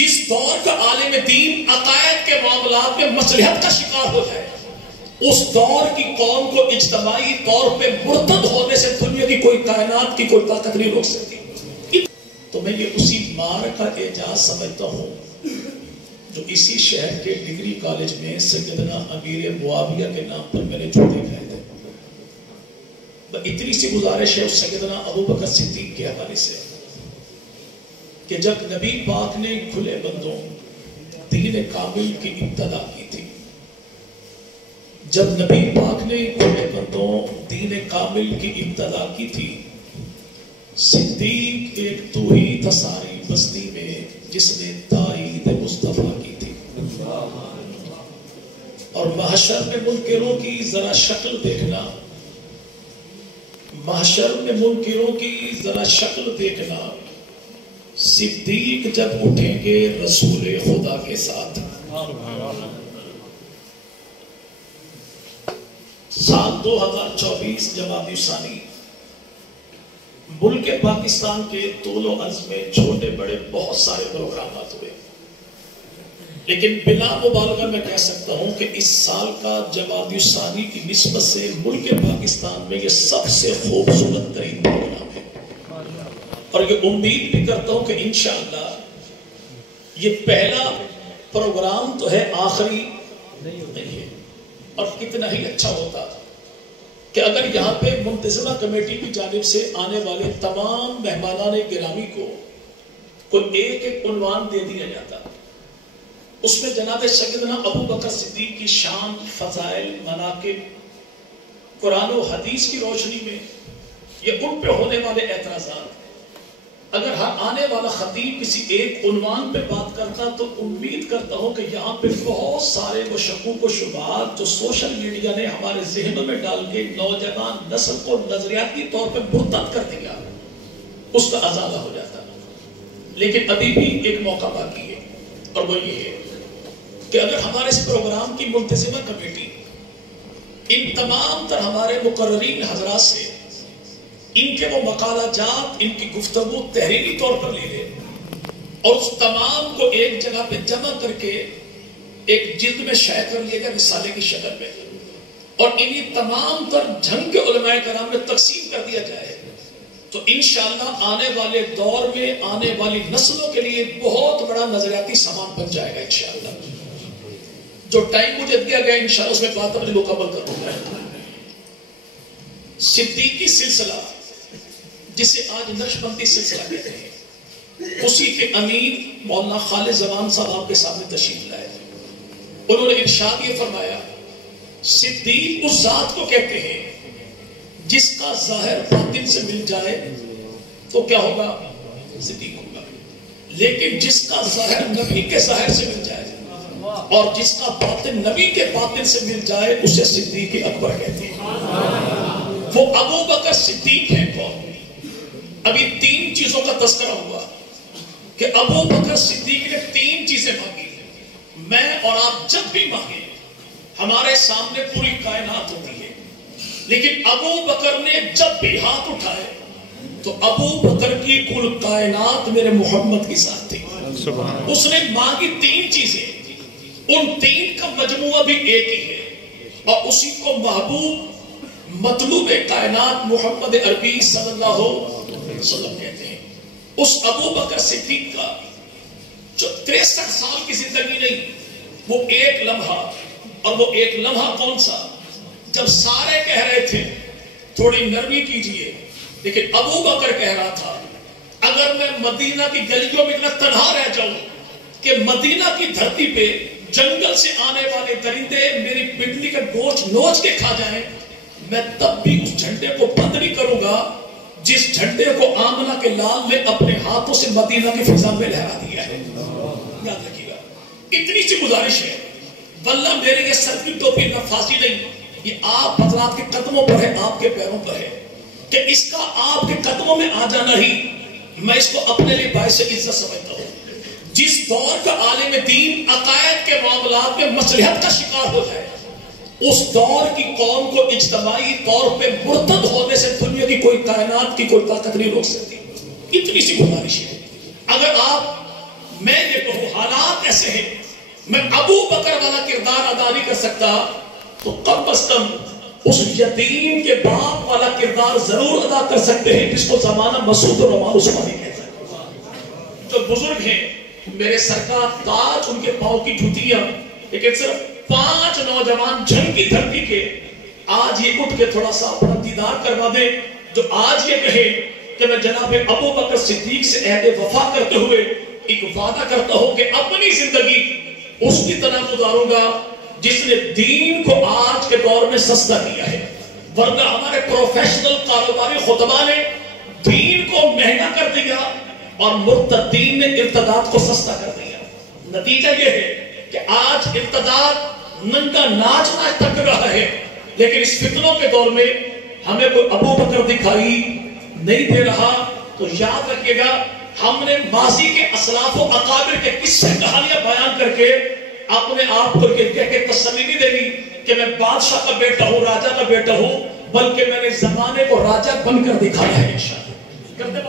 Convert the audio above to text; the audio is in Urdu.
جس دور کا عالم دین عقائد کے معاملات میں مصلحت کا شکار ہو جائے، اس دور کی قوم کو اجتماعی طور پہ مرتد ہونے سے دنیا کی کوئی کائنات کی کوئی طاقت نہیں روک سکتی۔ تو میں یہ اسی مار کا اعجاز سمجھتا ہوں جو اسی شہر کے ڈگری کالج میں سیدنا امیر معاویہ کے نام پر میں نے جوتے کھائے تھے۔ اتنی سی گزارش ہے اس سیدنا ابو بکر صدیق کے حوالے سے کہ جب نبی پاک نے کھلے بندوں دین کامل کی ابتدا کی تھی، جب نبی پاک نے کھلے بندوں دین کامل کی ابتدا کی تھی، صدیق ایک تو ہی تھا ساری بستی میں جس نے تائید مصطفیٰ کی تھی۔ اور محشر میں منکروں کی ذرا شکل دیکھنا، محشر میں منکروں کی ذرا شکل دیکھنا، صدیق جب اٹھیں گے رسول خدا کے ساتھ۔ سال 2024 جمادی ثانی، ملک پاکستان کے طول و عرض میں چھوٹے بڑے بہت سارے پروگرامات ہوئے، لیکن بلا مبالغہ میں کہہ سکتا ہوں کہ اس سال کا جمادی ثانی کی نسبت سے ملک پاکستان میں یہ سب سے خوبصورت ترین پروگرام ہے، اور یہ امید بھی کرتا ہوں کہ انشاءاللہ یہ پہلا پروگرام تو ہے، آخری نہیں ہے۔ اور کتنا ہی اچھا ہوتا کہ اگر یہاں پہ منتظمہ کمیٹی کی جانب سے آنے والے تمام مہمانان گرامی کو کوئی ایک ایک عنوان دے دیا جاتا، اس میں جناب سیدنا ابو بکر صدیق کی شان، فضائل، مناقب، قرآن و حدیث کی روشنی میں یہ ان پہ ہونے والے اعتراضات، اگر ہر آنے والا خطیب کسی ایک عنوان پہ بات کرتا تو امید کرتا ہوں کہ یہاں پہ بہت سارے وہ شکوک و شبہات جو سوشل میڈیا نے ہمارے ذہنوں میں ڈال کے نوجوان نسل کو نظریاتی طور پہ مرتد کر دیا، اس کا ازالہ ہو جاتا۔ لیکن ابھی بھی ایک موقع باقی ہے، اور وہ یہ ہے کہ اگر ہمارے اس پروگرام کی منتظمہ کمیٹی ان تمام تر ہمارے مقررین حضرات سے ان کے وہ مقالہ جات، ان کی گفتگو تحریری طور پر لے لے اور اس تمام کو ایک جگہ پہ جمع کر کے ایک جلد میں شائع کر لیا گیا رسالے کی شکل میں، اور انہی تمام تر جھنگ کے علماء کرام میں تقسیم کر دیا جائے، تو انشاءاللہ آنے والے دور میں آنے والی نسلوں کے لیے بہت بڑا نظریاتی سامان بن جائے گا انشاءاللہ۔ جو ٹائم مجھے دیا گیا انشاءاللہ اس میں بات مجھے مکمل کروں گا۔ صدیقی سلسلہ جسے آج نقشبندی سلسلہ کہتے ہیں، اسی کے امیر مولانا خالد زمان صاحب آپ کے سامنے تشریف لائے۔ انہوں نے ارشاد یہ فرمایا، صدیق اس ذات کو کہتے ہیں جس کا ظاہر باطن سے مل جائے تو کیا ہوگا؟ صدیق ہوگا۔ لیکن جس کا ظاہر نبی کے ظاہر سے مل جائے اور جس کا باطن نبی کے باطن سے مل جائے اسے صدیق اکبر کہتے ہیں۔ وہ ابو بکر صدیق ہیں۔ کون؟ ابھی تین چیزوں کا تذکرہ ہوا کہ ابو بکر صدیق نے تین چیزیں مانگی، میں اور آپ جب بھی مانگیں ہمارے سامنے پوری کائنات ہوتی ہے، لیکن ابو بکر نے جب بھی ہاتھ اٹھائے تو ابو بکر کی کل کائنات میرے محمد کے ساتھ تھی۔ اس نے مانگی تین چیزیں، ان تین کا مجموعہ بھی ایک ہی ہے، اور اسی کو محبوب مطلوب کائنات محمد عربی صلی اللہ علیہ وسلم کہتے ہیں۔ اس ابو بکر صدیق کا جو 63 سال کی زندگی نہیں، وہ ایک لمحہ، اور وہ ایک لمحہ کون سا؟ جب سارے کہہ رہے تھے تھوڑی نرمی کیجئے، لیکن ابو بکر کہہ رہا تھا اگر میں مدینہ کی گلیوں میں اتنا تنہا رہ جاؤں کہ مدینہ کی دھرتی پہ جنگل سے آنے والے درندے میری پنڈلی کا گوشت نوچ کے کھا جائیں، میں تب بھی اس جھنڈے کو بند نہیں کروں گا جس جھنڈے کو آمنہ کے لال نے اپنے ہاتھوں سے مدینہ کی فضا میں لہرا دیا ہے۔ یاد رکھیے گا، اتنی سی گزارش ہے، واللہ میرے یہ سر کی ٹوپی نفاذی نہیں، یہ آپ حضرات کے قدموں پر ہے، آپ کے پیروں پر ہے، کہ اس کا آپ کے قدموں میں آ جانا ہی میں اس کو اپنے لیے باعث عزت سمجھتا ہوں۔ جس دور کا عالم دین عقائد کے معاملات میں مصلحت کا شکار ہو جائے، اس دور کی قوم کو اجتماعی طور پہ مرتد ہونے سے دنیا کی کوئی کائنات کی کوئی طاقت نہیں روک سکتی۔ اتنی سی گزارش ہے، اگر آپ میں یہ کہوں کیسے ہے؟ میں ابو بکر والا کردار ادا نہیں کر سکتا تو کم از کم اس یتیم کے باپ والا کردار ضرور ادا کر سکتے ہیں جس کو زمانہ مسعود اور عمر عثمانی کہتا ہے. جو بزرگ ہیں میرے سر کا تاج ان کے پاؤں کی جوتیاں، لیکن صرف 5 نوجوان جنگ کی دھرتی کے آج یہ اٹھ کے تھوڑا سا اپنا دیدار کروا دے جو آج یہ کہے کہ میں جناب ابو بکر صدیق سے عہد وفا کرتے ہوئے ایک وعدہ کرتا ہوں کہ اپنی زندگی اس کی طرح گزاروں گا جس نے دین کو آج کے دور میں سستا کیا ہے. ورنہ ہمارے پروفیشنل کاروباری خطبہ نے دین کو مہنگا کر دیا اور مرتدین نے ارتداد کو سستا کر دیا. نتیجہ یہ ہے کہ آج ارتداد ننگا ناچ ناچ تک رہا ہے، لیکن اس فتنوں کے دور میں ہمیں کوئی ابو بکر دکھائی نہیں دے رہا. تو یاد رکھیے گا ہم نے ماضی کے اسلاف و اکابر کے قصے کہانیاں بیان کر کے اپنے آپ کو کہہ کے تسلی نہیں دینی کہ میں بادشاہ کا بیٹا ہوں، راجہ کا بیٹا ہوں، بلکہ میں نے زمانے کو راجہ بن کر دکھایا ہے. انشاءاللہ کرتے